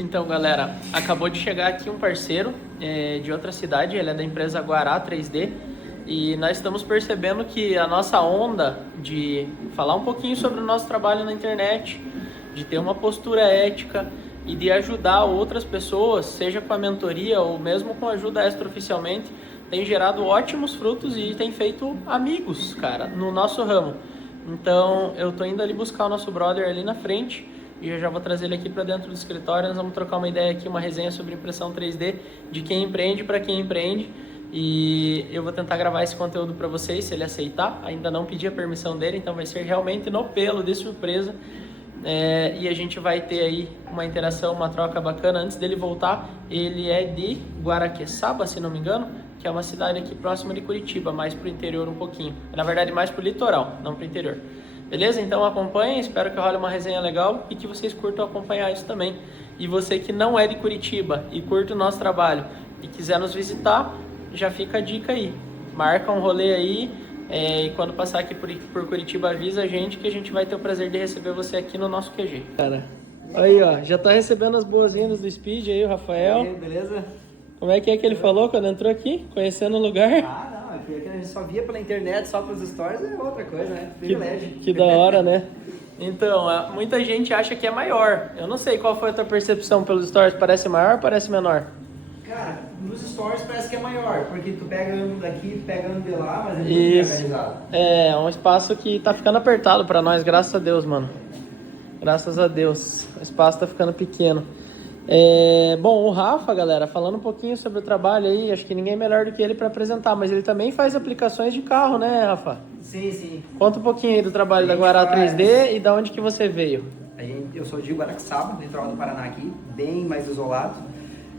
Então, galera, acabou de chegar aqui um parceiro de outra cidade, ele é da empresa Guará 3D, e nós estamos percebendo que a nossa onda de falar um pouquinho sobre o nosso trabalho na internet, de ter uma postura ética e de ajudar outras pessoas, seja com a mentoria ou mesmo com ajuda extraoficialmente, tem gerado ótimos frutos e tem feito amigos, cara, no nosso ramo. Então, eu tô indo ali buscar o nosso brother ali na frente, e eu já vou trazer ele aqui para dentro do escritório. Nós vamos trocar uma ideia aqui, uma resenha sobre impressão 3D, de quem empreende para quem empreende. E eu vou tentar gravar esse conteúdo para vocês, se ele aceitar. Ainda não pedi a permissão dele, então vai ser realmente no pelo, de surpresa. E a gente vai ter aí uma interação, uma troca bacana. Antes dele voltar, ele é de Guaraqueçaba, se não me engano, que é uma cidade aqui próxima de Curitiba, mais pro interior um pouquinho. Na verdade, mais pro litoral, não pro interior. Beleza? Então acompanhem, espero que role uma resenha legal e que vocês curtam acompanhar isso também. E você que não é de Curitiba e curte o nosso trabalho e quiser nos visitar, já fica a dica aí. Marca um rolê aí e quando passar aqui por Curitiba, avisa a gente que a gente vai ter o prazer de receber você aqui no nosso QG. Cara, aí ó, já tá recebendo as boas-vindas do Speed aí, o Rafael. E aí, beleza? Como é que ele falou quando entrou aqui, conhecendo o lugar? Não, é que a gente só via pela internet, só pelos stories, é outra coisa, né? Privilégio. Que da hora, né? Então, muita gente acha que é maior. Eu não sei qual foi a tua percepção pelos stories. Parece maior ou parece menor? Cara, nos stories parece que é maior, porque tu pega ângulo daqui, pega ângulo de lá, mas é muito Isso. organizado. É um espaço que tá ficando apertado pra nós, graças a Deus, mano. Graças a Deus. O espaço tá ficando pequeno. Bom, o Rafa, galera, falando um pouquinho sobre o trabalho aí, acho que ninguém é melhor do que ele para apresentar, mas ele também faz aplicações de carro, né, Rafa? Sim, sim. Conta um pouquinho aí do trabalho da Guará 3D e da onde que você veio. Eu sou de Guaraqueçaba, litoral do Paraná aqui, bem mais isolado.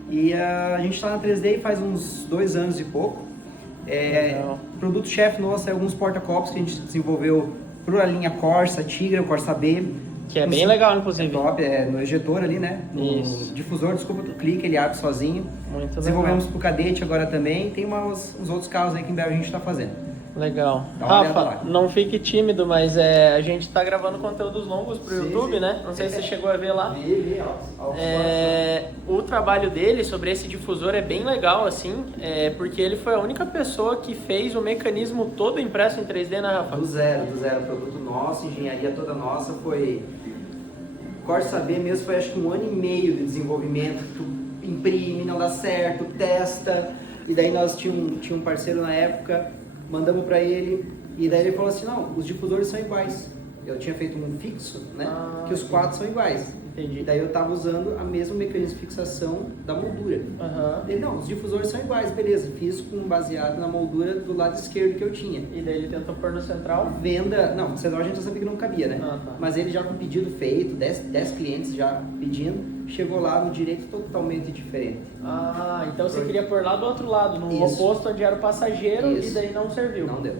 E a gente está na 3D faz uns 2 anos e pouco. Produto-chefe nosso é alguns porta-copos que a gente desenvolveu para a linha Corsa, Tigra, Corsa B. Que é bem legal, inclusive. É top, no ejetor ali, né? No Isso. difusor, desculpa, tu clica, ele abre sozinho. Muito Desenvolvemos legal. pro Cadete agora também. Tem uns outros carros aí que em breve a gente está fazendo. Legal. Dá uma olhada Rafa, lá. não fique tímido, mas a gente tá gravando conteúdos longos pro Sim, YouTube, sim. né? Não sei se você chegou a ver lá. Vi, O trabalho dele sobre esse difusor é bem legal, assim, porque ele foi a única pessoa que fez o mecanismo todo impresso em 3D, né, Rafa? Do zero, produto nosso, engenharia toda nossa, foi... Corsa B mesmo foi acho que 1 ano e meio de desenvolvimento, tu imprime, não dá certo, testa, e daí nós tinha um parceiro na época, mandamos para ele, e daí ele falou assim, não, os difusores são iguais. Eu tinha feito um fixo, né, que os 4 são iguais. Entendi. E daí eu estava usando a mesma mecanismo de fixação da moldura. Uhum. Ele, não, os difusores são iguais, beleza. Fiz baseado na moldura do lado esquerdo que eu tinha. E daí ele tentou pôr no central? Venda, não, central a gente já sabia que não cabia, né? Tá. Mas ele já com pedido feito, 10 clientes já pedindo, chegou lá no direito totalmente diferente. Então você queria pôr lá do outro lado, no Isso. oposto onde era o passageiro, Isso. e daí não serviu. Não deu.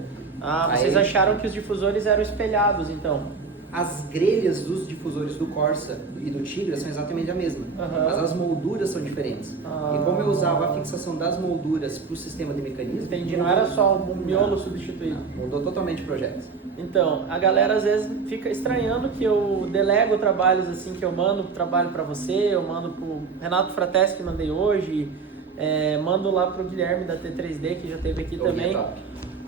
Vocês Aí- acharam que os difusores eram espelhados, então? As grelhas dos difusores do Corsa e do Tigra são exatamente a mesma, mas as molduras são diferentes. E como eu usava a fixação das molduras para o sistema de mecanismo... Entendi, não era só o miolo substituído. Mudou totalmente o projeto. Então, a galera às vezes fica estranhando que eu delego trabalhos assim, que eu mando trabalho para você, eu mando pro Renato Frateschi que mandei hoje, mando lá pro Guilherme da T3D que já esteve aqui também.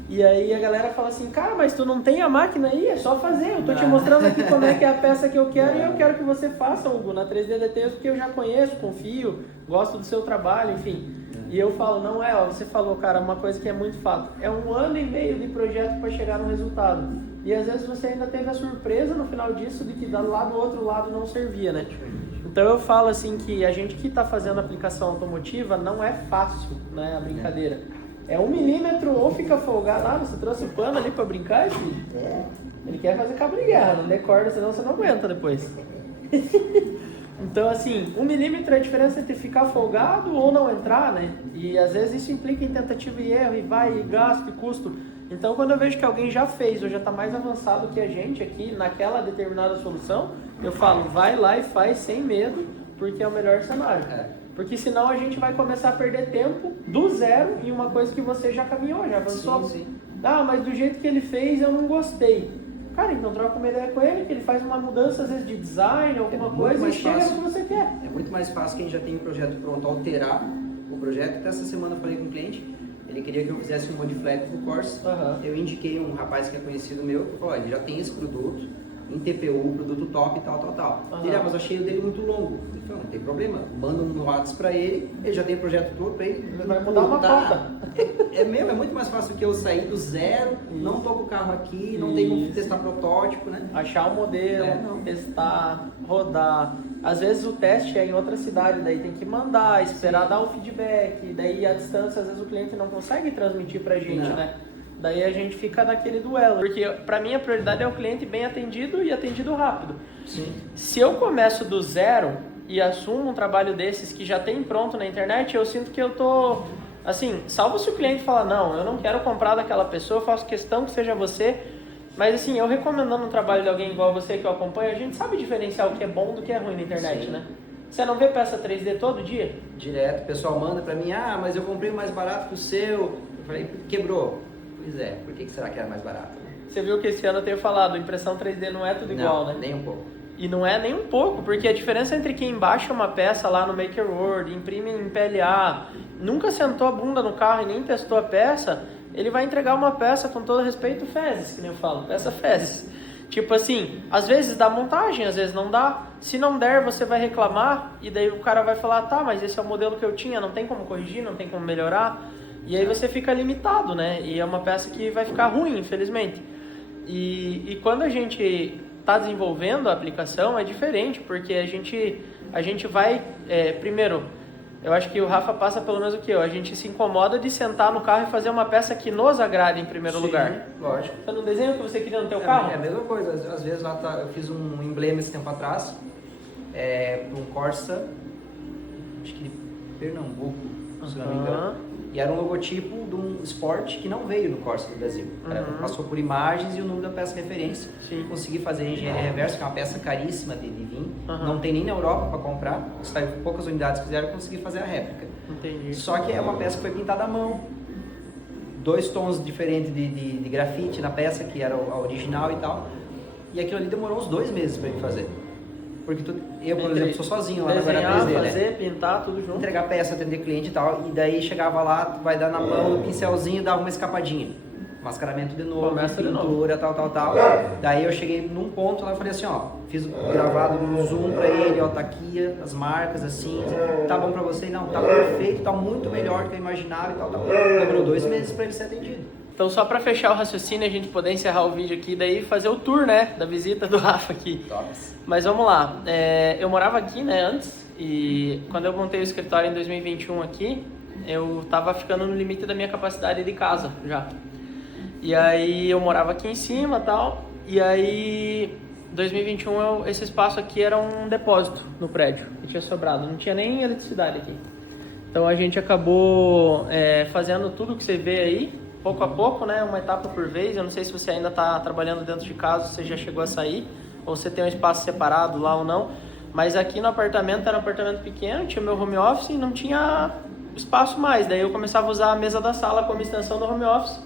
E aí a galera fala assim, cara, mas tu não tem a máquina aí? É só fazer, eu tô te mostrando aqui como é que é a peça que eu quero e eu quero que você faça, Hugo, na 3D DT, porque eu já conheço, confio, gosto do seu trabalho, enfim. E eu falo, você falou, cara, uma coisa que é muito fato, é 1 ano e meio de projeto para chegar no resultado. E às vezes você ainda teve a surpresa no final disso de que lá do outro lado não servia, né? Então eu falo assim que a gente que está fazendo aplicação automotiva não é fácil, né, a brincadeira. É 1 milímetro ou fica folgado. Você trouxe o pano ali pra brincar, filho? Ele quer fazer cabo de guerra, não decorda, senão você não aguenta depois. Então, assim, 1 milímetro é a diferença entre ficar folgado ou não entrar, né? E às vezes isso implica em tentativa e erro, e gasto, e custo. Então, quando eu vejo que alguém já fez ou já está mais avançado que a gente aqui naquela determinada solução, eu falo, vai lá e faz sem medo, porque é o melhor cenário. Porque senão a gente vai começar a perder tempo do zero em uma coisa que você já caminhou, já avançou. Sim. Mas do jeito que ele fez eu não gostei. cara, então troca uma ideia com ele, que ele faz uma mudança às vezes de design, alguma coisa, e chega no que você quer. É muito mais fácil quem já tem o projeto pronto alterar o projeto. Até essa semana eu falei com um cliente, ele queria que eu fizesse um modiflex no Corsa. Eu indiquei um rapaz que é conhecido meu, que falou, ele já tem esse produto, em TPU, produto top e tal. Ele, mas eu achei o dele muito longo. Ele falou, não tem problema, manda um WhatsApp pra ele já tem o projeto todo pra ele. Ele vai mudar uma pauta. É muito mais fácil do que eu sair do zero, não tô com o carro aqui, não tenho como testar protótipo, né? Achar o modelo, testar, rodar. Às vezes o teste é em outra cidade, daí tem que mandar, esperar dar o feedback, daí a distância às vezes o cliente não consegue transmitir pra gente, né? Daí a gente fica naquele duelo, porque pra mim a prioridade é o cliente bem atendido e atendido rápido. Sim. Se eu começo do zero e assumo um trabalho desses que já tem pronto na internet, eu sinto que eu tô, assim, salvo se o cliente fala, não, eu não quero comprar daquela pessoa, eu faço questão que seja você, mas assim, eu recomendando um trabalho de alguém igual você que eu acompanho, a gente sabe diferenciar o que é bom do que é ruim na internet, né? Você não vê peça 3D todo dia? Direto, o pessoal manda pra mim, mas eu comprei o mais barato que o seu. Eu falei, quebrou. Pois é, por que será que era mais barato? Você viu que esse ano eu tenho falado, impressão 3D não é tudo igual, né? Nem um pouco. E não é nem um pouco, porque a diferença entre quem baixa uma peça lá no Maker Word, imprime em PLA, nunca sentou a bunda no carro e nem testou a peça, ele vai entregar uma peça, com todo respeito, fezes, que nem eu falo, peça fezes. Tipo assim, às vezes dá montagem, às vezes não dá. Se não der, você vai reclamar e daí o cara vai falar, tá, mas esse é o modelo que eu tinha, não tem como corrigir, não tem como melhorar. E aí você fica limitado, né? E é uma peça que vai ficar ruim, infelizmente. E quando a gente está desenvolvendo a aplicação, é diferente, porque a gente vai... primeiro, eu acho que o Rafa passa pelo menos o que eu. A gente se incomoda de sentar no carro e fazer uma peça que nos agrade em primeiro lugar. Lógico. Você não desenha o que você queria no teu carro? É a mesma coisa. Às vezes lá eu fiz um emblema esse tempo atrás, um Corsa, acho que de Pernambuco, se não me engano. E era um logotipo de um Sport que não veio no Corsa do Brasil. Passou por imagens e o número da peça referência. Consegui fazer a engenharia reversa, que é uma peça caríssima de vir. Não tem nem na Europa para comprar. Saiu poucas unidades que fizeram, consegui fazer a réplica. Entendi. Só que é uma peça que foi pintada à mão. 2 tons diferentes de grafite na peça, que era a original e tal. E aquilo ali demorou uns 2 meses para eu fazer. Porque eu, por exemplo, sou sozinho lá na Guará 3D, fazer, pintar, tudo junto. Entregar peça, atender cliente e tal. E daí chegava lá, vai dar na mão, no pincelzinho, dava uma escapadinha. Mascaramento de novo, pintura, tal. Daí eu cheguei num ponto lá e falei assim, fiz gravado no zoom pra ele, tá aqui as marcas, assim, tá bom pra você? Não, tá perfeito, tá muito melhor do que eu imaginava e tal. Demorou 2 meses pra ele ser atendido. Então, só para fechar o raciocínio, a gente poder encerrar o vídeo aqui, daí fazer o tour, né, da visita do Rafa aqui. Tops. Mas vamos lá, eu morava aqui, né, antes, e quando eu montei o escritório em 2021 aqui, eu tava ficando no limite da minha capacidade de casa já. E aí eu morava aqui em cima e tal, e aí 2021 esse espaço aqui era um depósito no prédio, que tinha sobrado, não tinha nem eletricidade aqui. Então a gente acabou fazendo tudo que você vê aí, pouco a pouco, né? Uma etapa por vez. Eu não sei se você ainda está trabalhando dentro de casa, se você já chegou a sair, ou você tem um espaço separado lá ou não. Mas aqui no apartamento, era um apartamento pequeno, tinha meu home office e não tinha espaço mais. Daí eu começava a usar a mesa da sala como extensão do home office.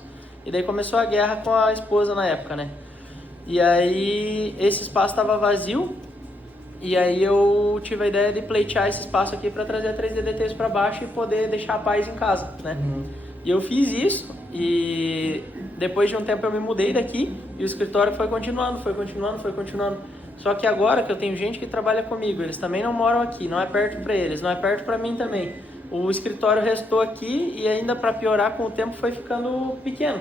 E daí começou a guerra com a esposa na época, né? E aí esse espaço estava vazio. E aí eu tive a ideia de pleitear esse espaço aqui para trazer a 3D Details para baixo e poder deixar a paz em casa, né? E eu fiz isso e depois de um tempo eu me mudei daqui e o escritório foi continuando. Só que agora que eu tenho gente que trabalha comigo, eles também não moram aqui, não é perto para eles, não é perto para mim também. O escritório restou aqui e ainda para piorar com o tempo foi ficando pequeno.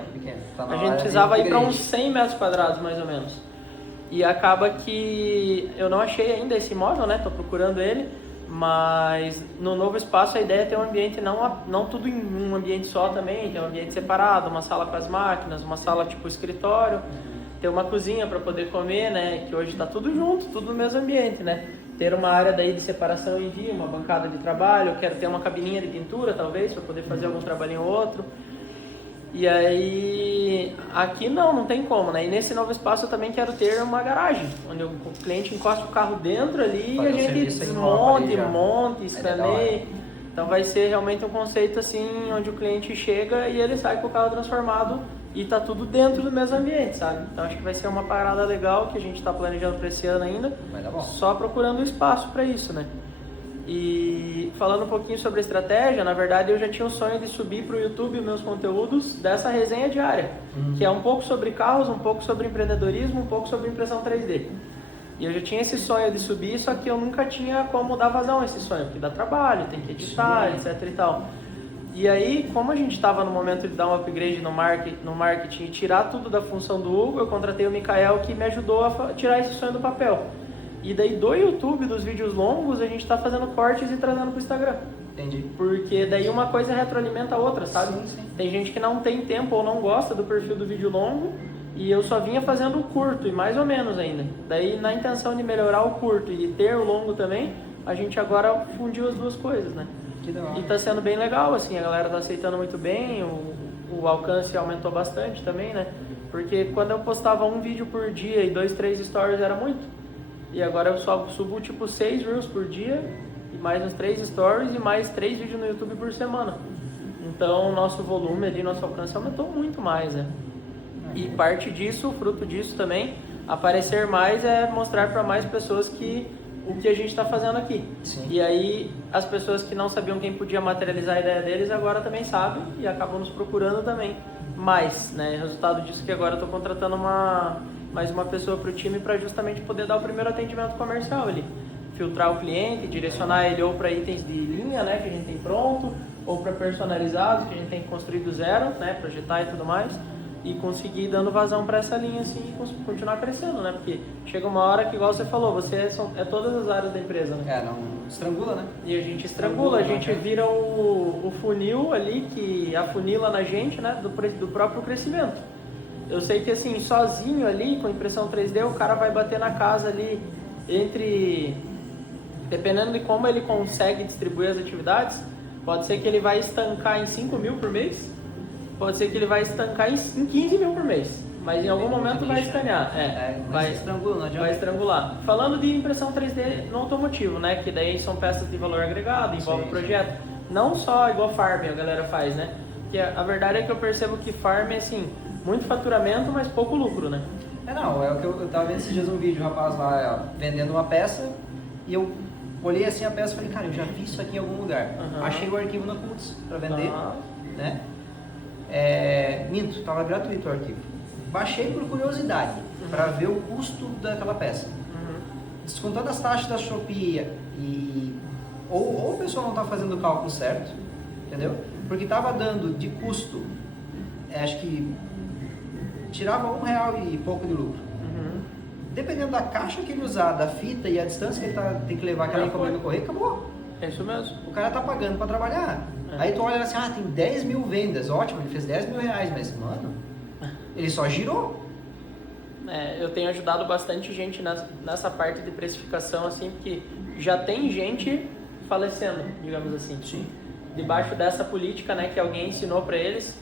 A gente precisava ir para uns 100 metros quadrados mais ou menos. E acaba que eu não achei ainda esse imóvel, né? Tô procurando ele. Mas no novo espaço a ideia é ter um ambiente, não tudo em um ambiente só também, ter um ambiente separado, uma sala com as máquinas, uma sala tipo escritório, ter uma cozinha para poder comer, né, que hoje está tudo junto, tudo no mesmo ambiente, né, ter uma área daí de separação em dia, uma bancada de trabalho, eu quero ter uma cabininha de pintura talvez, para poder fazer algum trabalhinho ou outro. E aí, aqui não tem como, né? E nesse novo espaço eu também quero ter uma garagem, onde o cliente encosta o carro dentro ali e a gente desmonte, monte, escaneie. Então vai ser realmente um conceito assim, onde o cliente chega e ele sai com o carro transformado e tá tudo dentro do mesmo ambiente, sabe? Então acho que vai ser uma parada legal que a gente está planejando para esse ano ainda. Vai dar bom. Só procurando espaço para isso, né? E falando um pouquinho sobre a estratégia, na verdade eu já tinha o sonho de subir para o YouTube os meus conteúdos dessa resenha diária, que é um pouco sobre carros, um pouco sobre empreendedorismo, um pouco sobre impressão 3D. E eu já tinha esse sonho de subir, só que eu nunca tinha como dar vazão a esse sonho, porque dá trabalho, tem que editar, etc e tal. E aí, como a gente estava no momento de dar um upgrade no marketing e tirar tudo da função do Hugo, eu contratei o Mikael, que me ajudou a tirar esse sonho do papel. E daí do YouTube, dos vídeos longos, a gente está fazendo cortes e trazendo para o Instagram. Entendi. Porque daí uma coisa retroalimenta a outra, sabe? Sim. Tem gente que não tem tempo ou não gosta do perfil do vídeo longo, e eu só vinha fazendo o curto, e mais ou menos ainda. Daí, na intenção de melhorar o curto e ter o longo também, a gente agora fundiu as duas coisas, né? Que da hora. E tá sendo bem legal, assim, a galera tá aceitando muito bem, o alcance aumentou bastante também, né? Porque quando eu postava um vídeo por dia e 2, 3 stories era muito. E agora eu só subo tipo 6 reels por dia, e mais uns 3 stories e mais 3 vídeos no YouTube por semana. Então, nosso volume ali, nosso alcance aumentou muito mais, né? E parte disso, fruto disso também, aparecer mais é mostrar para mais pessoas o que a gente está fazendo aqui. Sim. E aí as pessoas que não sabiam quem podia materializar a ideia deles agora também sabem e acabam nos procurando também mais, né? Resultado disso que agora eu estou contratando mais uma pessoa para o time para justamente poder dar o primeiro atendimento comercial ali. Filtrar o cliente, direcionar ele ou para itens de linha, né, que a gente tem pronto, ou para personalizados que a gente tem que construir do zero, né, projetar e tudo mais. E conseguir ir dando vazão para essa linha assim e continuar crescendo, né? Porque chega uma hora que, igual você falou, você é todas as áreas da empresa, né? Não estrangula, né? E a gente estrangula, a gente vira o funil ali que afunila na gente, né? Do próprio crescimento. Eu sei que assim, sozinho ali, com impressão 3D, o cara vai bater na casa ali dependendo de como ele consegue distribuir as atividades, pode ser que ele vai estancar em 5 mil por mês. Pode ser que ele vai estancar em 15 mil por mês, mas em algum momento vai escanear. Vai estrangular, não adianta. Vai estrangular. Falando de impressão 3D no automotivo, né? Que daí são peças de valor agregado, envolve o projeto. Não só igual farm a galera faz, né? Porque a verdade é que eu percebo que farm é assim, muito faturamento, mas pouco lucro, né? É o que eu tava vendo esses dias um vídeo, um rapaz lá vendendo uma peça, e eu olhei assim a peça e falei, cara, eu já vi isso aqui em algum lugar. Achei o arquivo na Cults pra vender, né? Minto, estava gratuito o arquivo. Baixei por curiosidade, para ver o custo daquela peça. Descontando as taxas da Shopee ou o pessoal não está fazendo o cálculo certo, entendeu? Porque estava dando de custo, acho que tirava R$1 e pouco de lucro. Dependendo da caixa que ele usar, da fita e a distância que ele tem que levar aquela encomenda no correio, acabou. É isso mesmo. O cara tá pagando para trabalhar. Aí tu olha assim, tem 10 mil vendas, ótimo, ele fez 10 mil reais, mas mano, ele só girou. Eu tenho ajudado bastante gente nessa parte de precificação, assim, porque já tem gente falecendo, digamos assim. Sim. Debaixo dessa política, né, que alguém ensinou para eles,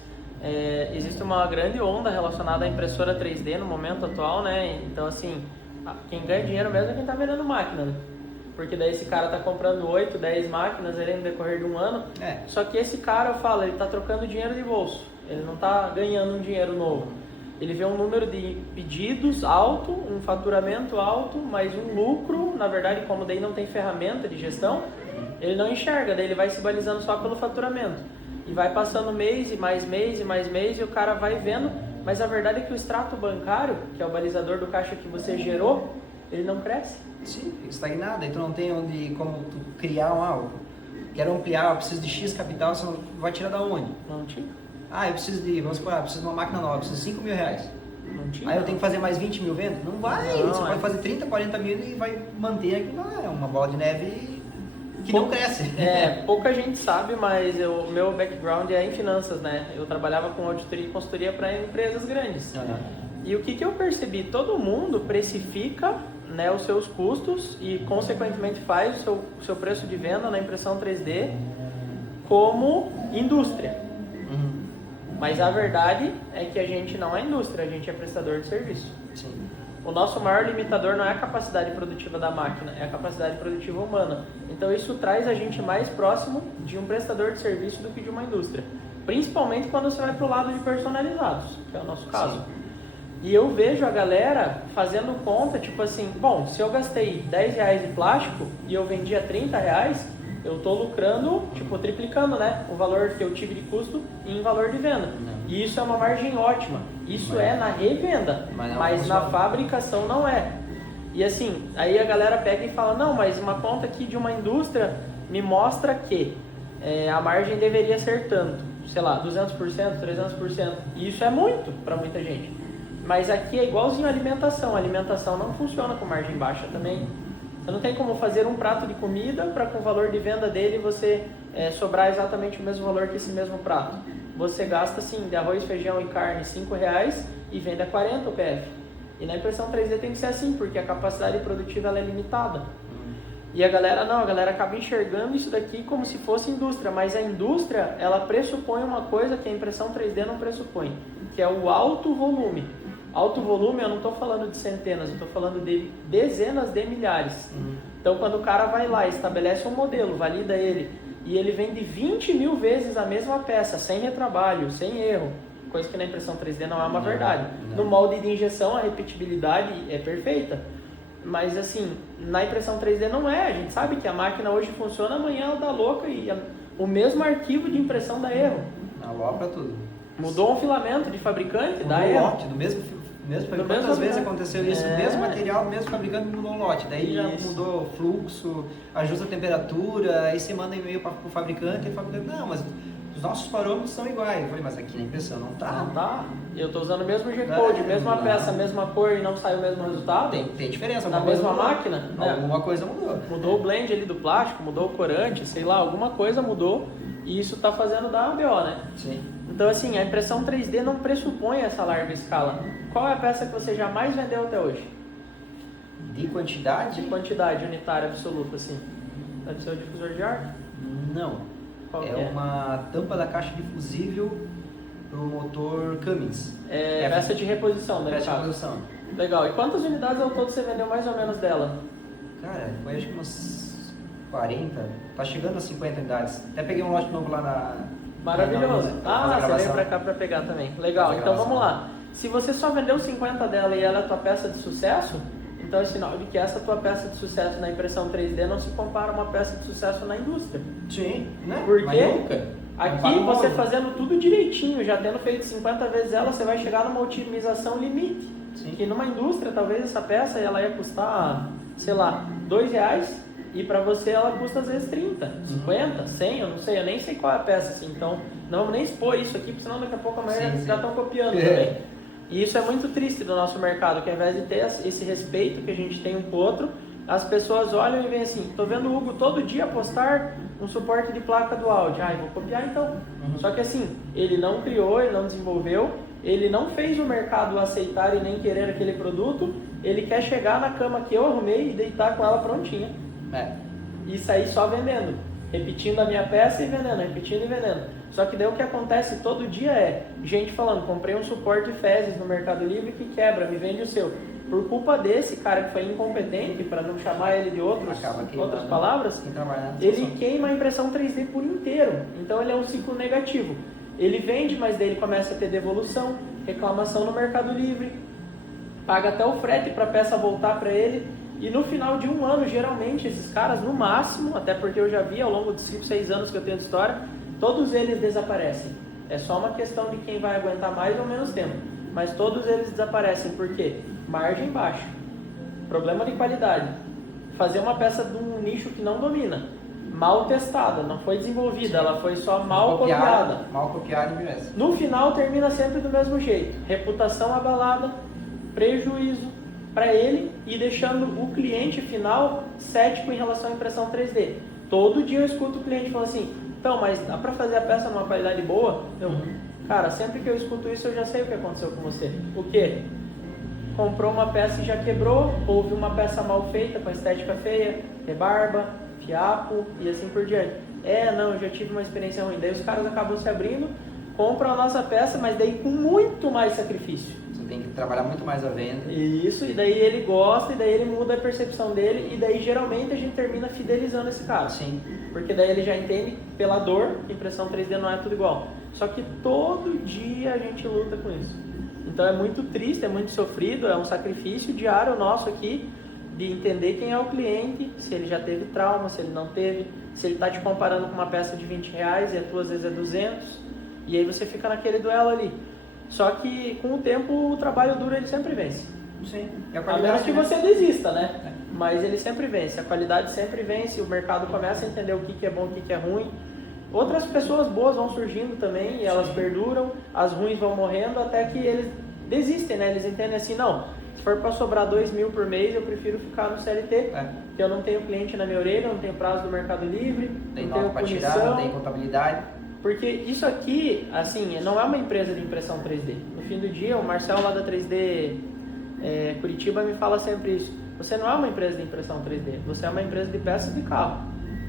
existe uma grande onda relacionada à impressora 3D no momento atual, né? Então, assim, quem ganha dinheiro mesmo é quem tá vendendo máquina, né? Porque daí esse cara tá comprando 8, 10 máquinas ali no decorrer de um ano. Só que esse cara, eu falo, ele tá trocando dinheiro de bolso. Ele não tá ganhando um dinheiro novo. Ele vê um número de pedidos alto, um faturamento alto, mas um lucro, na verdade, como daí não tem ferramenta de gestão, ele não enxerga, daí ele vai se balizando só pelo faturamento. E vai passando mês e mais mês e mais mês e o cara vai vendo, mas a verdade é que o extrato bancário, que é o balizador do caixa que você gerou, ele não cresce. Sim, fica estagnado, aí tu não tem como tu criar algo. Quero ampliar, eu preciso de X capital, você vai tirar da onde? Não tinha. Eu preciso vamos supor, preciso de uma máquina nova, preciso de 5 mil reais. Não tinha. Aí eu tenho que fazer mais 20 mil vendas? Não vai, você vai fazer 30, 40 mil e vai manter aquilo lá, é uma bola de neve que não cresce. Pouca gente sabe, mas o meu background é em finanças, né? Eu trabalhava com auditoria e consultoria para empresas grandes. E o que eu percebi? Todo mundo precifica, né, os seus custos e, consequentemente, faz o seu preço de venda na impressão 3D como indústria. Mas a verdade é que a gente não é indústria, a gente é prestador de serviço. Sim. o nosso maior limitador não é a capacidade produtiva da máquina, é a capacidade produtiva humana. Então isso traz a gente mais próximo de um prestador de serviço do que de uma indústria. Principalmente quando você vai para o lado de personalizados, que é o nosso caso. Sim. E eu vejo a galera fazendo conta, tipo assim, bom, se eu gastei R$10 de plástico e eu vendi a R$30, eu estou lucrando, tipo, triplicando, né? O valor que eu tive de custo em valor de venda. E isso é uma margem ótima. Isso é na revenda, mas na fabricação não é. E assim, aí a galera pega e fala, não, mas uma conta aqui de uma indústria me mostra que a margem deveria ser tanto, sei lá, 200%, 300%. E isso é muito para muita gente. Mas aqui é igualzinho a alimentação. A alimentação não funciona com margem baixa também. Você não tem como fazer um prato de comida para com o valor de venda dele você sobrar exatamente o mesmo valor que esse mesmo prato. Você gasta assim, de arroz, feijão e carne R$5 e vende a 40 o PF. E na impressão 3D tem que ser assim, porque a capacidade produtiva ela é limitada. E a galera acaba enxergando isso daqui como se fosse indústria, mas a indústria ela pressupõe uma coisa que a impressão 3D não pressupõe, que é o alto volume. Alto volume, eu não estou falando de centenas, eu estou falando de dezenas de milhares. Então, quando o cara vai lá, estabelece um modelo, valida ele, e ele vende 20 mil vezes a mesma peça, sem retrabalho, sem erro, coisa que na impressão 3D não é uma verdade. No molde de injeção, a repetibilidade é perfeita, mas assim, na impressão 3D não é. A gente sabe que a máquina hoje funciona, amanhã ela dá louca e o mesmo arquivo de impressão dá erro. Alopra tudo. Mudou um filamento de fabricante, mudou dá erro. Lote, do mesmo quantas vezes aconteceu isso? O mesmo material, o mesmo fabricante mudou o lote. Daí já mudou o fluxo, ajusta a temperatura, aí você manda e-mail para o fabricante e o fabricante, não, mas os nossos parâmetros são iguais. Eu falei, mas aqui na impressão não tá. Não tá. Eu estou usando o mesmo G-Code, mesma peça, mesma cor e não sai o mesmo resultado. Tem diferença. Na mesma máquina? Alguma coisa mudou. Mudou o blend ali do plástico, mudou o corante, sei lá, alguma coisa mudou e isso está fazendo dar uma BO, né? Sim. Então assim, a impressão 3D não pressupõe essa larga escala. Qual é a peça que você jamais vendeu até hoje? De quantidade? De quantidade unitária absoluta, assim. Deve ser o difusor de ar? Não. Qual é uma tampa da caixa de fusível para o motor Cummins. É peça de reposição, né? Peça de reposição. Legal. E quantas unidades ao todo você vendeu mais ou menos dela? Cara, foi acho que umas 40. Tá chegando a 50 unidades. Até peguei um lote novo lá na... Maravilhoso. Você veio pra cá pra pegar também. Legal, então vamos lá. Se você só vendeu 50 dela e ela é a tua peça de sucesso, então é sinal de que essa tua peça de sucesso na impressão 3D não se compara a uma peça de sucesso na indústria. Sim, né? Porque aqui você fazendo tudo direitinho, já tendo feito 50 vezes ela, você vai chegar numa otimização limite. Sim. Que numa indústria, talvez essa peça ela ia custar, sei lá, R$2, e para você ela custa às vezes 30, 50, 100, eu não sei, eu nem sei qual é a peça, assim, então não vamos nem expor isso aqui, porque senão daqui a pouco a maioria já estão copiando também. E isso é muito triste do nosso mercado, que ao invés de ter esse respeito que a gente tem um com o outro, as pessoas olham e veem assim, tô vendo o Hugo todo dia postar um suporte de placa do áudio, eu vou copiar então. Só que assim, ele não criou, ele não desenvolveu, ele não fez o mercado aceitar e nem querer aquele produto, ele quer chegar na cama que eu arrumei e deitar com ela prontinha. E sair só vendendo, repetindo a minha peça e vendendo, repetindo e vendendo. Só que daí o que acontece todo dia é gente falando, comprei um suporte Fezes no Mercado Livre que quebra, me vende o seu. Por culpa desse cara que foi incompetente, para não chamar ele de outras palavras, ele queima a impressão 3D por inteiro. Então ele é um ciclo negativo. Ele vende, mas daí ele começa a ter devolução, reclamação no Mercado Livre, paga até o frete para a peça voltar para ele. E no final de um ano, geralmente, esses caras, no máximo, até porque eu já vi ao longo de 5, 6 anos que eu tenho de história, todos eles desaparecem. É só uma questão de quem vai aguentar mais ou menos tempo. Mas todos eles desaparecem. Por quê? Margem baixa. Problema de qualidade. Fazer uma peça de um nicho que não domina. Mal testada, não foi desenvolvida, ela foi só mal copiada. Mal copiada e merece. No final, termina sempre do mesmo jeito. Reputação abalada, prejuízo para ele e deixando o cliente final cético em relação à impressão 3D. Todo dia eu escuto o cliente falando assim, então, mas dá para fazer a peça numa qualidade boa? Cara, sempre que eu escuto isso eu já sei o que aconteceu com você. O quê? Comprou uma peça e já quebrou, houve uma peça mal feita, com estética feia, rebarba, fiapo e assim por diante. Não, eu já tive uma experiência ruim. Daí os caras acabam se abrindo, compram a nossa peça, mas daí com muito mais sacrifício. Você tem que trabalhar muito mais a venda. Isso, e daí ele gosta, e daí ele muda a percepção dele, e daí geralmente a gente termina fidelizando esse cara. Sim. Porque daí ele já entende pela dor que impressão 3D não é tudo igual. Só que todo dia a gente luta com isso. Então é muito triste, é muito sofrido, é um sacrifício diário nosso aqui de entender quem é o cliente, se ele já teve trauma, se ele não teve, se ele está te comparando com uma peça de R$20 e a tua às vezes é 200, e aí você fica naquele duelo ali. Só que com o tempo o trabalho duro ele sempre vence. Sim. A menos que você desista, né? Mas ele sempre vence, a qualidade sempre vence, o mercado começa a entender o que é bom, o que é ruim. Outras pessoas boas vão surgindo também e elas perduram, as ruins vão morrendo até que eles desistem, né? Eles entendem assim, não, se for para sobrar 2.000 por mês, eu prefiro ficar no CLT, porque eu não tenho cliente na minha orelha, não tenho prazo do Mercado Livre, Tem não tenho nota para tirar, não tem contabilidade. Porque isso aqui, assim, não é uma empresa de impressão 3D. No fim do dia, o Marcel lá da 3D Curitiba me fala sempre isso. Você não é uma empresa de impressão 3D, você é uma empresa de peças de carro,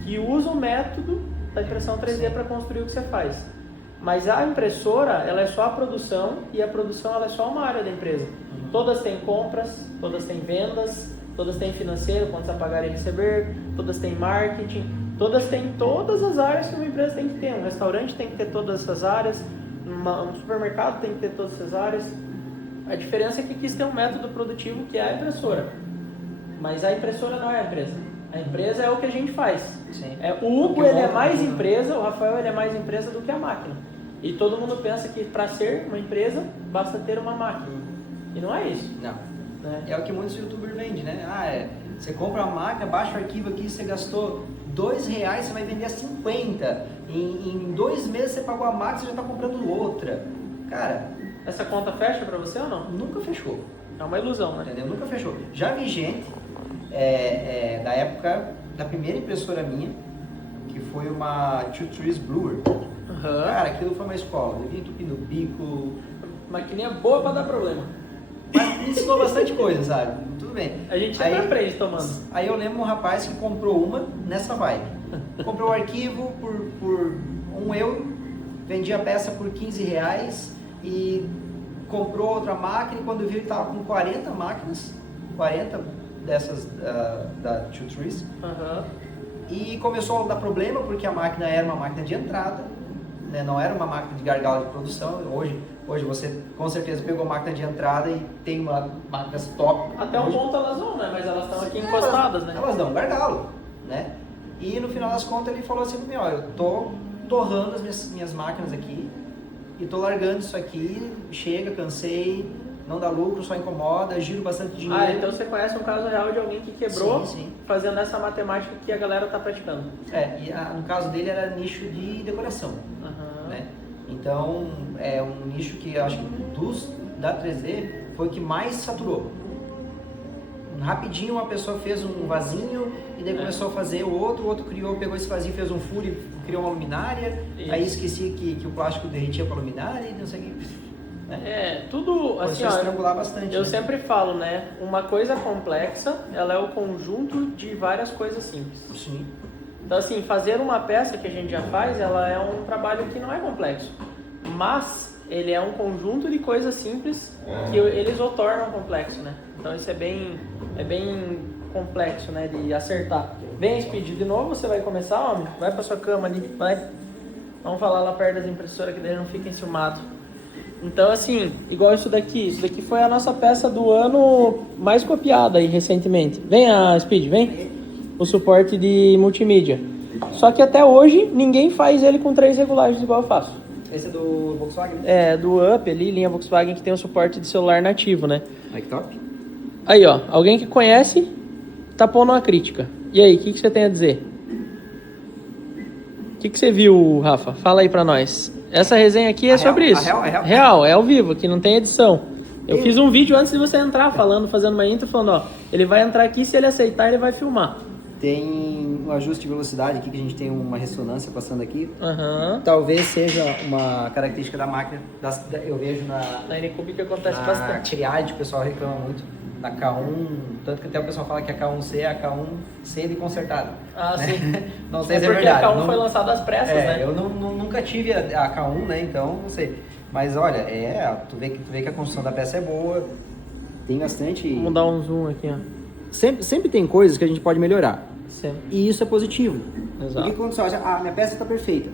que usa o método da impressão 3D para construir o que você faz. Mas a impressora, ela é só a produção, e a produção ela é só uma área da empresa. Todas têm compras, todas têm vendas, todas têm financeiro, contas a pagar e receber, todas têm marketing, todas têm todas as áreas que uma empresa tem que ter. Um restaurante tem que ter todas essas áreas, um supermercado tem que ter todas essas áreas. A diferença é que quis ter um método produtivo que é a impressora. Mas a impressora não é a empresa. A empresa é o que a gente faz. Sim. O Hugo ele é mais empresa, o Rafael ele é mais empresa do que a máquina. E todo mundo pensa que para ser uma empresa basta ter uma máquina. E não é isso. Não. Né? É o que muitos youtubers vendem, né? Você compra uma máquina, baixa o arquivo aqui, você gastou R$2, você vai vender a 50. Em 2 meses você pagou a máquina, você já está comprando outra. Cara, essa conta fecha para você ou não? nunca fechou. É uma ilusão, né? Entendeu? Nunca fechou. Já vi gente da época da primeira impressora minha, que foi uma Two Trees Brewer. Cara, aquilo foi uma escola. Eu vim entupindo o bico. Maquininha boa para dar problema. Mas me ensinou bastante coisa, sabe? Tudo bem. A gente sempre aprende tomando. Aí eu lembro um rapaz que comprou uma nessa vibe. Comprou o arquivo por €1, vendia a peça por R$15 e comprou outra máquina, e quando viu ele estava com 40 máquinas, 40 dessas da Two Trees, e começou a dar problema porque a máquina era uma máquina de entrada, né? Não era uma máquina de gargalo de produção. Hoje você com certeza pegou a máquina de entrada e tem uma máquina top. Até um ponto elas vão, né? Mas elas estão aqui encostadas, né? Elas dão gargalo, né? E no final das contas ele falou assim para mim, ó, eu tô torrando as minhas máquinas aqui e tô largando isso aqui, chega, cansei, não dá lucro, só incomoda, giro bastante dinheiro. Então você conhece um caso real de alguém que quebrou sim. fazendo essa matemática que a galera tá praticando. E no caso dele era nicho de decoração, né? Então é um nicho que eu acho que da 3D foi o que mais saturou. Rapidinho uma pessoa fez um vasinho e daí começou a fazer o outro pegou esse vasinho, fez um furo e criou uma luminária. Isso. Aí esquecia que o plástico derretia com a luminária e não sei o que. Né? Tudo assim, ó, estrangular bastante. Eu sempre falo, né? Uma coisa complexa, ela é o conjunto de várias coisas simples. Sim. Então assim, fazer uma peça que a gente já faz, ela é um trabalho que não é complexo, mas ele é um conjunto de coisas simples que eles o tornam complexo, né? Então isso é bem complexo, né, de acertar. Vem, Speed, de novo você vai começar, homem? Vai pra sua cama ali, vai. Vamos falar lá perto das impressoras que daí não fica enciumado. Então assim, igual isso daqui foi a nossa peça do ano mais copiada aí recentemente. Vem a Speed, vem. O suporte de multimídia. Só que até hoje ninguém faz ele com 3 regulagens igual eu faço. Esse é do Volkswagen? É, do Up ali, linha Volkswagen, que tem o suporte de celular nativo, né? Aí que top. Aí, ó, alguém que conhece tá pondo uma crítica. E aí, o que você tem a dizer? O que você viu, Rafa? Fala aí pra nós. Essa resenha aqui é sobre isso. Real, é ao vivo, aqui não tem edição. Eu fiz um vídeo antes de você entrar, fazendo uma intro, falando, ó, ele vai entrar aqui, se ele aceitar, ele vai filmar. Tem um ajuste de velocidade aqui, que a gente tem uma ressonância passando aqui. Talvez seja uma característica da máquina, eu vejo na N-Cube que acontece bastante. Triade, o pessoal reclama muito. Da K1, tanto que até o pessoal fala que a K1C é a K1C de consertada. Sim. Não sei se é porque verdade. a K1 foi lançada às pressas, né? Eu nunca tive a K1, né? Então, não sei. Mas olha, tu vê que a construção da peça é boa, tem bastante... Vamos dar um zoom aqui, ó. Sempre tem coisas que a gente pode melhorar. Sempre. E isso é positivo. Exato. Porque quando você acha, minha peça está perfeita,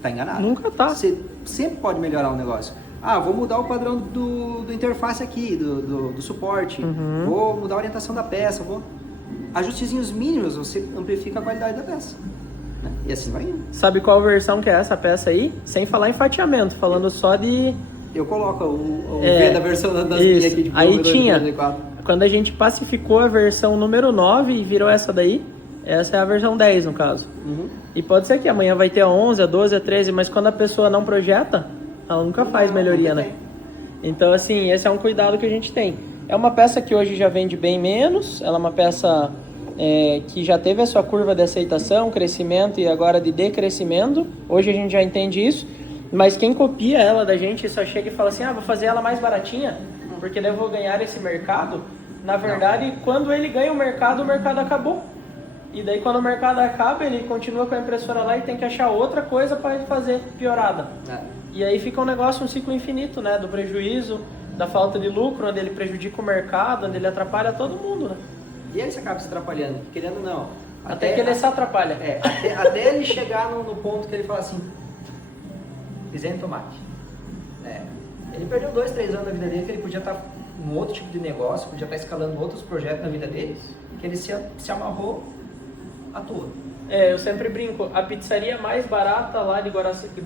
tá enganado. Nunca tá. Você sempre pode melhorar um negócio. Vou mudar o padrão do interface aqui, do suporte. Vou mudar a orientação da peça. Ajustezinhos mínimos, você amplifica a qualidade da peça. Né? E assim vai indo. Sabe qual versão que é essa peça aí? Sem falar em fatiamento, falando só de... Eu coloco o V da versão das minhas aqui de aí tinha, 2004. quando a gente pacificou a versão número 9 e virou essa daí, essa é a versão 10 no caso. E pode ser que amanhã vai ter a 11, a 12, a 13, mas quando a pessoa não projeta, ela nunca faz melhoria, né? Então assim, esse é um cuidado que a gente tem. É uma peça que hoje já vende bem menos, ela é uma peça que já teve a sua curva de aceitação, crescimento e agora de decrescimento. Hoje a gente já entende isso. Mas quem copia ela da gente só chega e fala assim, vou fazer ela mais baratinha, porque daí eu vou ganhar esse mercado. Na verdade, quando ele ganha o mercado acabou. E daí quando o mercado acaba, ele continua com a impressora lá e tem que achar outra coisa para fazer piorada. E aí fica um negócio, um ciclo infinito, né? Do prejuízo, da falta de lucro, onde ele prejudica o mercado, onde ele atrapalha todo mundo, né? E aí você acaba se atrapalhando, querendo ou não. Até que ele se atrapalha. Até ele chegar no ponto que ele fala assim, pisei no tomate. Ele perdeu 2-3 anos da vida dele, que ele podia estar em outro tipo de negócio, podia estar escalando outros projetos na vida dele, que ele se amarrou à toa. Eu sempre brinco, a pizzaria mais barata lá de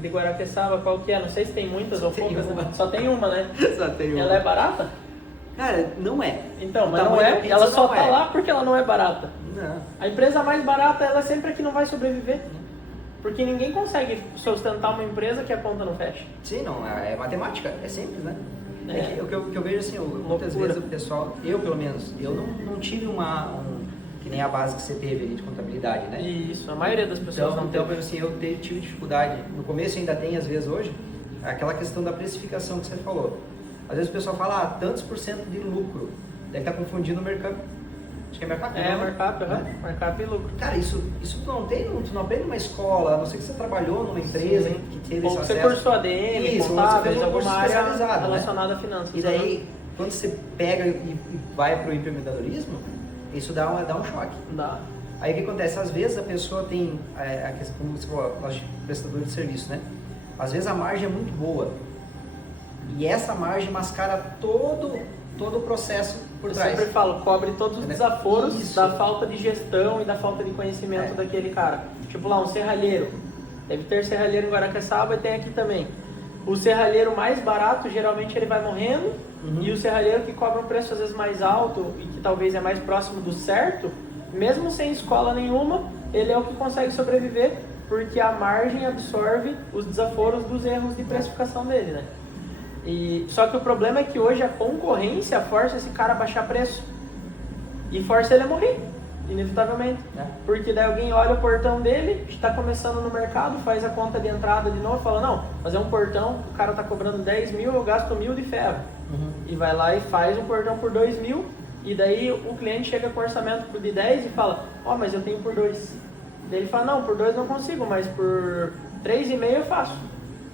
Guaraqueçaba, qual que é? Não sei se tem muitas ou poucas, só tem uma, né? Só tem uma. Ela é barata? Cara, não é. Então, mas não é, ela só tá lá porque ela não é barata. Não. A empresa mais barata, ela sempre é que não vai sobreviver. Porque ninguém consegue sustentar uma empresa que a conta não fecha. Sim, não, é matemática, é simples, né? O que eu vejo assim, muitas vezes o pessoal, eu pelo menos, eu não tive que nem a base que você teve ali de contabilidade, né? Isso, a maioria das pessoas não teve. Então, assim, eu tive dificuldade, no começo ainda tem, às vezes hoje, aquela questão da precificação que você falou. Às vezes o pessoal fala, tantos por cento de lucro, deve estar confundindo o mercado. Acho que é markup. Markup e lucro. Cara, isso tu não aprende numa escola, a não ser que você trabalhou numa empresa que teve esse acesso. Ou você cursou ADM, contábeis, alguma área relacionada a finanças. E daí, quando você pega e vai para o empreendedorismo, isso dá um choque. Dá. Aí o que acontece? Às vezes a pessoa tem, a questão, como você falou, prestador de serviço, né? Às vezes a margem é muito boa. E essa margem mascara todo o processo por trás. Eu sempre falo, cobre todos os desaforos da falta de gestão e da falta de conhecimento daquele cara. Tipo lá, um serralheiro. Deve ter serralheiro em Guaraqueçaba e tem aqui também. O serralheiro mais barato, geralmente ele vai morrendo. E o serralheiro que cobra um preço às vezes mais alto e que talvez é mais próximo do certo, mesmo sem escola nenhuma, ele é o que consegue sobreviver, porque a margem absorve os desaforos dos erros de precificação dele, né? Só que o problema é que hoje a concorrência força esse cara a baixar preço e força ele a morrer, inevitavelmente. Porque daí alguém olha o portão dele, está começando no mercado, faz a conta de entrada de novo, fala, não, fazer um portão, o cara está cobrando 10 mil, eu gasto 1.000 de ferro. E vai lá e faz um portão por 2 mil, e daí o cliente chega com orçamento de 10 e fala, mas eu tenho por 2. Daí ele fala, não, por 2 não consigo, mas por 3,5 eu faço.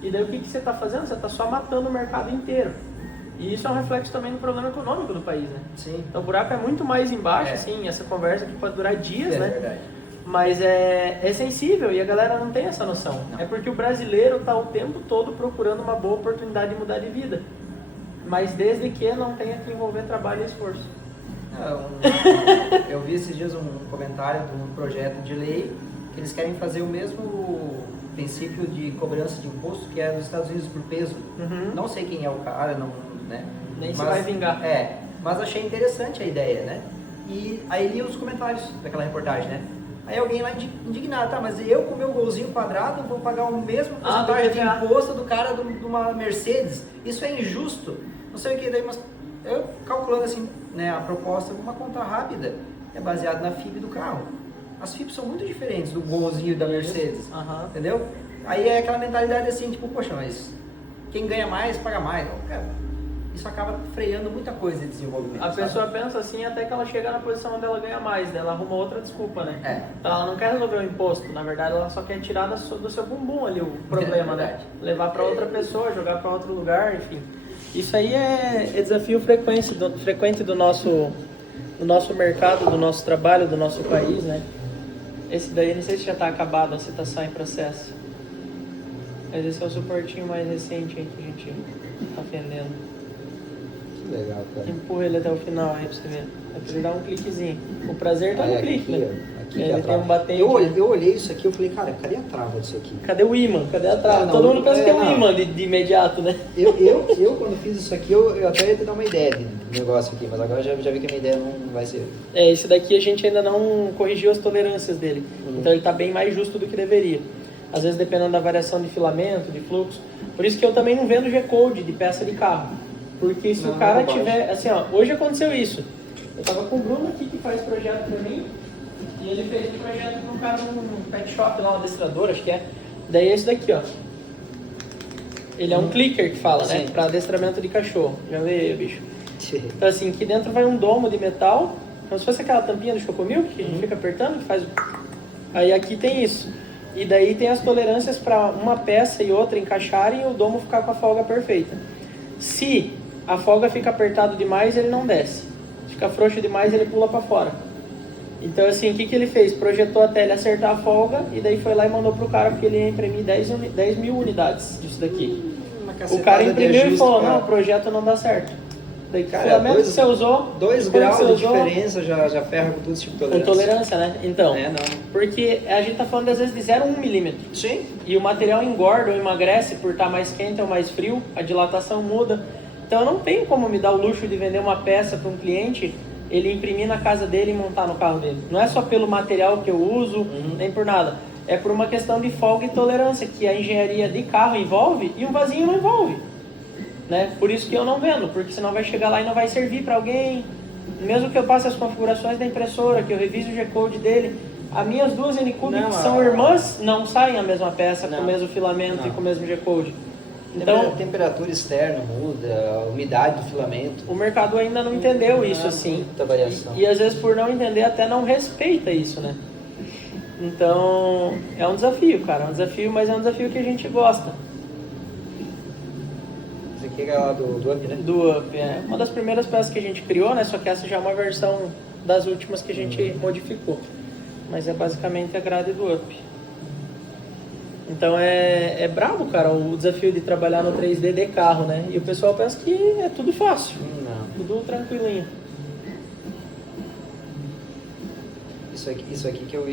E daí o que você está fazendo? Você está só matando o mercado inteiro. E isso é um reflexo também do problema econômico do país, né? Sim. Então o buraco é muito mais embaixo, assim, essa conversa que pode durar dias, né? É verdade. Mas é sensível e a galera não tem essa noção. Não. É porque o brasileiro está o tempo todo procurando uma boa oportunidade de mudar de vida. Mas desde que não tenha que envolver trabalho e esforço. Eu vi esses dias um comentário de um projeto de lei que eles querem fazer o mesmo princípio de cobrança de imposto que é nos Estados Unidos por peso. Não sei quem é o cara, né? Nem se vai vingar. Mas achei interessante a ideia, né? E aí li os comentários daquela reportagem, né? Aí alguém lá indignado, mas eu com meu golzinho quadrado vou pagar o mesmo porcentagem de imposto do cara de uma Mercedes. Isso é injusto. Não sei o que daí, mas eu calculando assim, né, a proposta, uma conta rápida, é baseada na FIP do carro. As FIPs são muito diferentes do golzinho da Mercedes, entendeu? Aí é aquela mentalidade assim, tipo, poxa, mas quem ganha mais, paga mais. Não, cara, isso acaba freando muita coisa de desenvolvimento. A sabe? pessoa pensa assim até que ela chega na posição onde ela ganha mais, daí ela arruma outra desculpa, né? É. Então ela não quer resolver o imposto, na verdade ela só quer tirar do seu bumbum ali o problema, né? verdade. Levar para outra pessoa, jogar para outro lugar, enfim. Isso aí é desafio frequente do nosso mercado, do nosso trabalho, do nosso país, né? Esse daí não sei se já está acabado ou se está só em processo. Mas esse é o suportinho mais recente aí que a gente está vendendo. Que legal, cara. Empurra ele até o final aí pra você ver. Vai precisar dar um cliquezinho. O prazer tá no clique, né? Aqui Ele tem um batente. eu olhei isso aqui, eu falei, cara, cadê a trava disso aqui? Cadê o imã? Cadê a trava? Não, Todo mundo pensa que é um não. imã de imediato, né? Eu quando fiz isso aqui, eu até ia te dar uma ideia do negócio aqui, mas agora já vi que a minha ideia não vai ser. Esse daqui a gente ainda não corrigiu as tolerâncias dele. Então ele tá bem mais justo do que deveria. Às vezes dependendo da variação de filamento, de fluxo. Por isso que eu também não vendo G-Code de peça de carro. Porque se o cara tiver... Assim, ó, hoje aconteceu isso. Eu tava com o Bruno aqui que faz projeto pra mim. E ele fez um projeto para um cara num pet shop lá, um adestrador, acho que é. Daí é esse daqui, ó. Ele é um clicker que fala, né? Para adestramento de cachorro. Já veio, bicho. Então assim, aqui dentro vai um domo de metal, como se fosse aquela tampinha do Chocomilk que a gente fica apertando, que faz... Aí aqui tem isso. E daí tem as tolerâncias para uma peça e outra encaixarem e o domo ficar com a folga perfeita. Se a folga fica apertado demais, ele não desce. Se fica frouxo demais, ele pula para fora. Então assim, o que ele fez? Projetou até ele acertar a folga e daí foi lá e mandou pro cara porque ele ia imprimir 10 mil unidades disso daqui. O cara imprimiu e falou, não, o projeto não dá certo. Daí, cara, filamento que você usou... 2 graus de diferença já ferra com tudo esse tipo de tolerância. Com tolerância, né? Então, não. porque a gente tá falando às vezes de 0,1 milímetro. Sim. E o material engorda ou emagrece por estar mais quente ou mais frio, a dilatação muda. Então não tem como me dar o luxo de vender uma peça para um cliente, ele imprimir na casa dele e montar no carro dele. Não é só pelo material que eu uso, nem por nada. É por uma questão de folga e tolerância, que a engenharia de carro envolve e um vasinho não envolve. Né? Por isso que eu não vendo, porque senão vai chegar lá e não vai servir para alguém. Mesmo que eu passe as configurações da impressora, que eu revise o G-Code dele, as minhas duas N-Cube que são irmãs não saem a mesma peça, com o mesmo filamento e com o mesmo G-Code. Então, a temperatura externa muda, a umidade do filamento. O mercado ainda não entendeu isso assim. Muita variação. E às vezes por não entender até não respeita isso, né? Então é um desafio, cara. É um desafio, mas é um desafio que a gente gosta. Esse aqui é lá do Up, né? Do Up, é. Uma das primeiras peças que a gente criou, né? Só que essa já é uma versão das últimas que a gente modificou. Mas é basicamente a grade do Up. Então é brabo, cara, o desafio de trabalhar no 3D de carro, né? E o pessoal pensa que é tudo fácil, tudo tranquilinho. Isso aqui que eu...